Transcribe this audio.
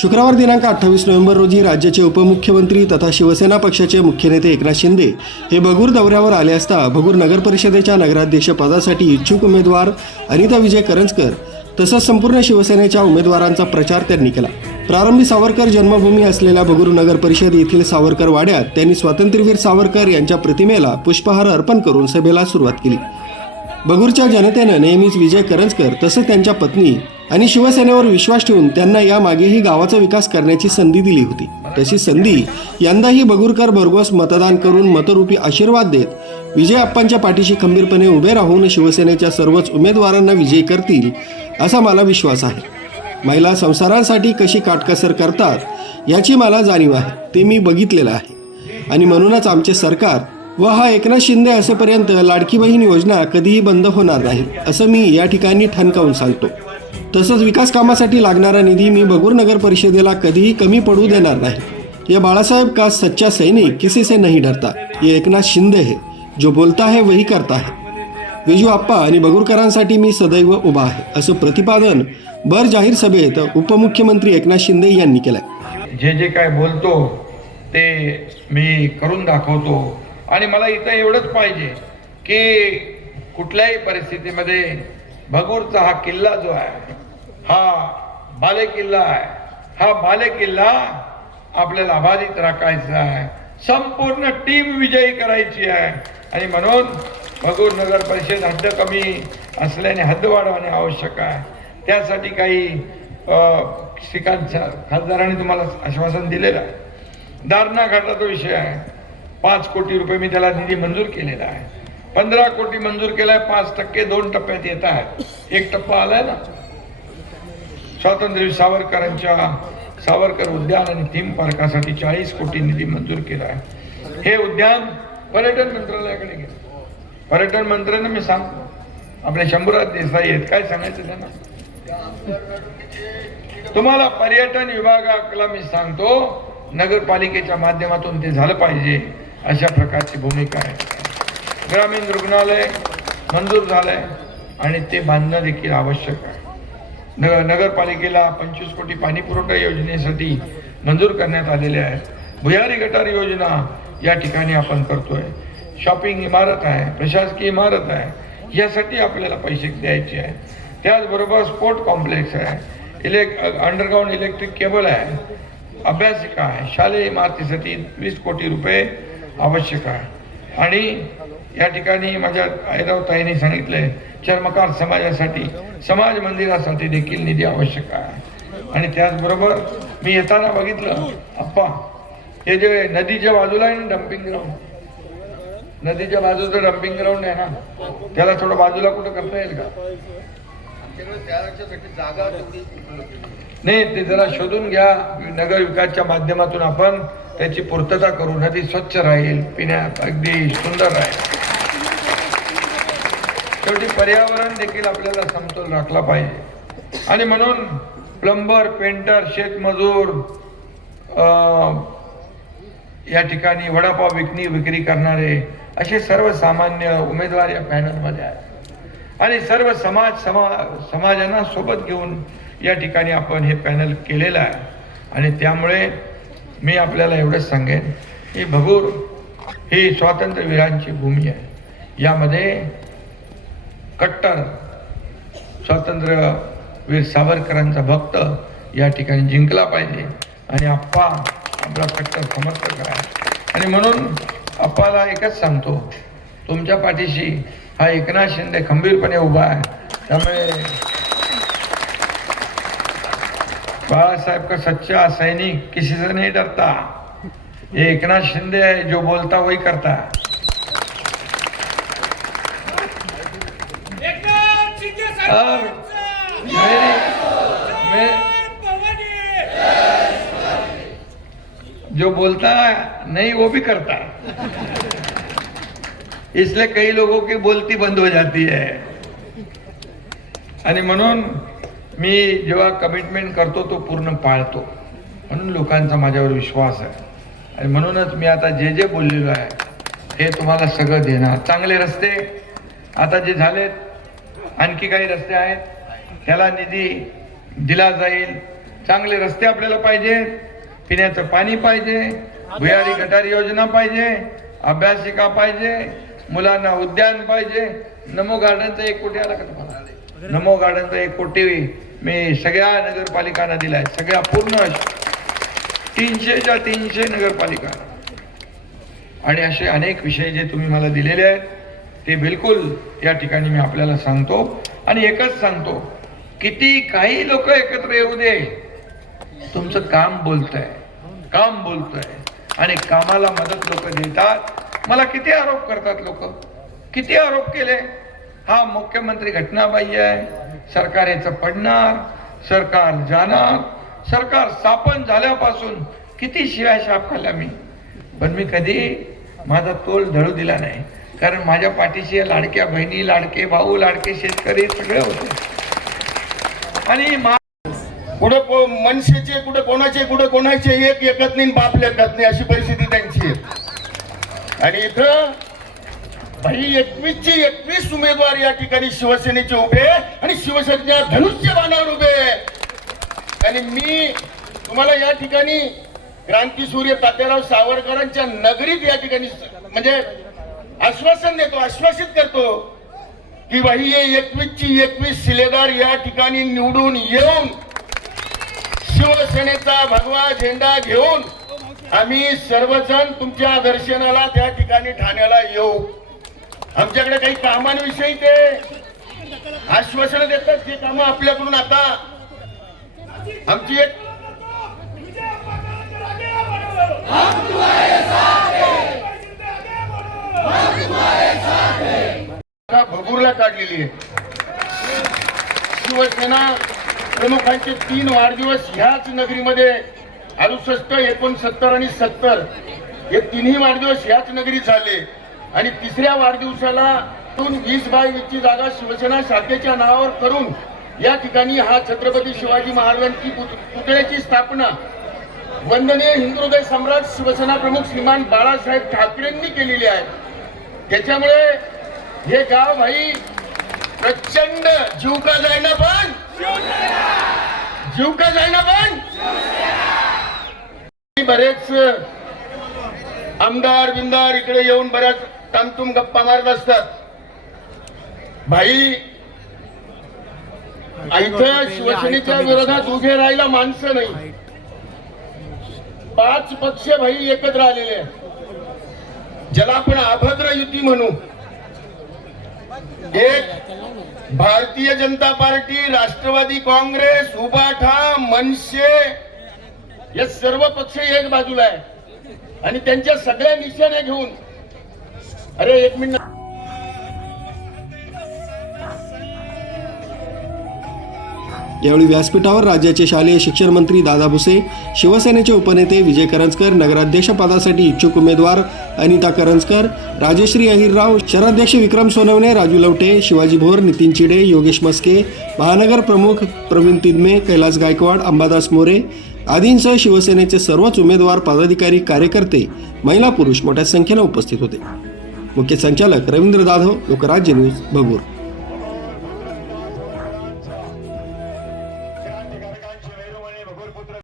शुक्रवार दिनांक अठ्ठावीस नोव्हेंबर रोजी राज्याचे उपमुख्यमंत्री तथा शिवसेना पक्षाचे मुख्य नेते एकनाथ शिंदे हे भगूर दौऱ्यावर आले असता भगूर नगर परिषदेच्या नगराध्यक्षपदासाठी इच्छुक उमेदवार अनिता विजय करंजकर तसंच संपूर्ण शिवसेनेच्या उमेदवारांचा प्रचार त्यांनी केला. प्रारंभी सावरकर जन्मभूमी असलेल्या भगूर नगर परिषद येथील सावरकर वाड्यात त्यांनी स्वातंत्र्यवीर सावरकर यांच्या प्रतिमेला पुष्पहार अर्पण करून सभेला सुरुवात केली. भगूरच्या जनतेनं नेहमीच विजय करंजकर तसंच त्यांच्या पत्नी आणि शिवसेनेवर विश्वास ठेवून त्यांना यामागेही गावाचा विकास करण्याची संधी दिली होती. तशी संधी यंदाही बगुरकर भरघोस मतदान करून मतरूपी आशीर्वाद देत विजय अप्पांच्या पाठीशी खंबीरपणे उभे राहून शिवसेनेच्या सर्वच उमेदवारांना विजयी करतील असा मला विश्वास आहे. महिला संसारांसाठी कशी काटकसर करतात याची मला जाणीव आहे. ते मी बघितलेलं आहे. आणि म्हणूनच आमचे सरकार व हा एकनाथ शिंदे असेपर्यंत लाडकी बहीण योजना कधीही बंद होणार नाही असं मी या ठिकाणी ठणकावून सांगतो. तसंच विकास कामासाठी लागणारा निधी मी बगूर नगर परिषदेला कधीही कमी पडू देणार नाही. ये बाळासाहेब का सच्चा सैनिक किसी से नहीं डरता? ये एकनाथ शिंदे है जो बोलता है वही करता है. विजू आप्पा आणि बगुरकरांसाठी मी सदैव उभा आहे असं प्रतिपादन बर जाहीर सभेत उपमुख्यमंत्री एकनाथ शिंदे यांनी केलंय. जे जे काय बोलतो ते मी करून दाखवतो. आणि मला इथं एवढंच पाहिजे की कुठल्याही परिस्थितीमध्ये भगूरचा हा किल्ला जो आहे हा बाले किल्ला आहे. हा बाले किल्ला आपल्याला अबाधित राखायचा आहे. संपूर्ण टीम विजयी करायची आहे. आणि म्हणून भगूर नगर परिषद हद्द कमी असल्याने हद्द वाढवणे आवश्यक आहे. त्यासाठी काही श्रीकांतच्या खासदारांनी तुम्हाला आश्वासन दिलेलं आहे. दारणा घाटाचा तो विषय आहे. पाच कोटी रुपये मी त्याला निधी मंजूर केलेला आहे. पंधरा कोटी मंजूर केलाय पाच टक्के दोन टप्प्यात येत आहेत. एक टप्पा आलाय ना? स्वातंत्र्य सावरकरांच्या सावरकर उद्यान आणि थीम पार्कासाठी चाळीस कोटी निधी मंजूर केला आहे हे उद्यान पर्यटन मंत्रालयाकडे गेलं. पर्यटन मंत्र्यांना मी सांगतो. आपले शंभूराज देसाई आहेत. काय सांगायचं त्यांना? तुम्हाला पर्यटन विभागाला मी सांगतो नगरपालिकेच्या माध्यमातून ते झालं पाहिजे अशा प्रकारची भूमिका आहे. ग्रामीण रुग्णालय मंजूर झालंय आणि ते बांधणं देखील आवश्यक आहे. नग नगरपालिकेला पंचवीस कोटी पाणी पुरवठा योजनेसाठी मंजूर करण्यात आलेले आहेत. भुयारी गटार योजना या ठिकाणी आपण करतोय. शॉपिंग इमारत आहे प्रशासकीय इमारत आहे यासाठी आपल्याला पैसे द्यायचे आहे त्याचबरोबर स्पोर्ट कॉम्प्लेक्स आहे इलेक अंडरग्राऊंड इलेक्ट्रिक केबल आहे अभ्यासिका आहे शालेय इमारतीसाठी वीस कोटी रुपये आवश्यक आहे. आणि या ठिकाणी माझ्या ऐराव ताईंनी सांगितलंय चर्मकार समाजासाठी समाज मंदिरासाठी देखील निधी आवश्यक आहे. आणि त्याचबरोबर मी येताना बघितलं अप्पा हे जे नदीच्या बाजूला आहे ना डम्पिंग ग्राउंड नदीच्या बाजूचं डम्पिंग ग्राउंड आहे ना त्याला थोडं बाजूला कुठं करता येईल का? जागा नाही ते जरा शोधून घ्या. नगर विकासच्या माध्यमातून आपण त्याची पूर्तता करू. नदी स्वच्छ राहील पिण्यात अगदी सुंदर राहील. शेवटी पर्यावरण देखील आपल्याला समतोल राखला पाहिजे. आणि म्हणून प्लंबर पेंटर शेतमजूर अं, या ठिकाणी वडापाव विकणी विक्री करणारे असे सर्वसामान्य उमेदवार या पॅनलमध्ये आहेत. आणि सर्व समाज समा समाजांना सोबत घेऊन या ठिकाणी आपण हे पॅनल केलेलं आहे. आणि त्यामुळे मी आपल्याला एवढंच सांगेन की भगूर ही स्वातंत्र्यवीरांची भूमी आहे. यामध्ये कट्टर स्वातंत्र्यवीर सावरकरांचा भक्त या ठिकाणी जिंकला पाहिजे आणि आप्पा आपला कट्टर समर्थक आहे. आणि म्हणून आप्पाला एकच सांगतो तुमच्या पाठीशी हा एकनाथ शिंदे खंबीरपणे उभा आहे. त्यामुळे बाळासाहेब का सच्चा सैनिक किसी से नहीं डरता। ये एकनाथ शिंदे है जो बोलता वही करता शिंदे और मेरी मैं जो बोलता है नहीं वो भी करता है। इसलिए कई लोगों की बोलती बंद हो जाती है। आणि म्हणून मी जेव्हा कमिटमेंट करतो तो पूर्ण पाळतो. म्हणून लोकांचा माझ्यावर विश्वास आहे. आणि म्हणूनच मी आता जे जे बोललेलो आहे हे तुम्हाला सगळं देणार. चांगले रस्ते आता जे झालेत आणखी काही रस्ते आहेत. त्याला निधी दिला जाईल. चांगले रस्ते आपल्याला पाहिजे. पिण्याचं पाणी पाहिजे. भुयारी गटारी योजना पाहिजे. अभ्यासिका पाहिजे. मुलांना उद्यान पाहिजे. नमो गार्डनचं एक कोटी आला का तुम्हाला? नमो गार्डनचं एक कोटी मी सगळ्या नगरपालिकांना दिलाय सगळ्या पूर्ण तीनशेच्या तीनशे नगरपालिका. आणि असे अनेक विषय जे तुम्ही मला दिलेले आहेत ते बिलकुल या ठिकाणी मी आपल्याला सांगतो. आणि एकच सांगतो किती काही लोक एकत्र येऊ दे. तुमचं काम बोलतंय. काम बोलतंय. आणि कामाला मदत लोक देतात. मला किती आरोप करतात लोक? किती आरोप केले? हा मुख्यमंत्री घटनाबाई आहे. सरकार याचं पडणार सरकार जाणार. सरकार स्थापन झाल्यापासून किती शिवाय शाप खाल्ला मी. पण मी कधी माझा तोल धडू दिला नाही. कारण माझ्या पाठीशी लाडक्या बहिणी लाडके भाऊ लाडके शेतकरी सगळे होते. आणि मा- कुठं को- मनसेचे कुठं कोणाचे कुठं कोणाचे एक एकत नाही बाप लेखत नाही अशी परिस्थिती त्यांची आहे. आणि इथं भाई एकवीसची एकवीस उमेदवार या ठिकाणी शिवसेनेचे उभे आणि शिवसेनेच्या धनुष्य बाणावर उभे. आणि मी तुम्हाला या ठिकाणी क्रांती सूर्य तात्याराव सावरकरांच्या नगरीत या ठिकाणी म्हणजे आश्वासन देतो आश्वासित करतो की भाई हे एकवीस शिलेदार या ठिकाणी निवडून येऊन शिवसेनेचा भगवा झेंडा घेऊन आम्ही सर्वजण तुमच्या दर्शनाला त्या ठिकाणी ठाण्याला येऊ. आमच्याकडे काही कामांविषयी ते आश्वासन देतात जे कामं आपल्याकडून आता आमची एक भगूरला काढलेली आहे. शिवसेना प्रमुखांचे तीन वाढदिवस ह्याच नगरीमध्ये अडुसष्ट एकोणसत्तर आणि सत्तर. हे तिन्ही वाढदिवस ह्याच नगरीत झाले. आणि तिसऱ्या वाढदिवसाला तून वीस बाय वीसची जागा शिवसेना शाखेच्या नावावर करून या ठिकाणी हा छत्रपती शिवाजी महाराजांची पुत- पुतळ्याची स्थापना. वंदनीय हिंदुदय सम्राट शिवसेना प्रमुख श्रीमान बाळासाहेब ठाकरेंनी केलेली आहे. त्याच्यामुळे हे गाव भाई प्रचंड जीव का जायना पण? जीव का जायना पण? बरेच आमदार बिमदार इकडे येऊन बऱ्याच टामटूम गप्पा मारत असतात. भाई इथं शिवसेनेच्या विरोधात उभे राहायला माणसं नाही. पाच पक्ष भाई एकत्र आलेले ज्याला आपण अभद्र युती म्हणू. एक भारतीय जनता पार्टी राष्ट्रवादी काँग्रेस उबाठा मनसे या सर्व पक्ष एक बाजूला आहे आणि त्यांच्या सगळ्या निशाण्या घेऊन अरे एक मिनिट. यावेळी व्यासपीठावर राज्याचे शालेय शिक्षण मंत्री दादा भुसे शिवसेनेचे उपनेते विजय करंजकर नगराध्यक्ष पदासाठी इच्छुक उमेदवार अनिता करंजकर राजेश्री अहिरराव शहराध्यक्ष विक्रम सोनवणे राजू लवटे शिवाजी भोर नितीन चिडे योगेश मस्के महानगर प्रमुख प्रवीण तिदमे कैलास गायकवाड अंबादास मोरे आदींसह शिवसेनेचे सर्वच उमेदवार पदाधिकारी कार्यकर्ते महिला पुरुष मोठ्या संख्येनं उपस्थित होते. मुख्य संचालक रवींद्र जाधव लोकराज्य न्यूज भगूर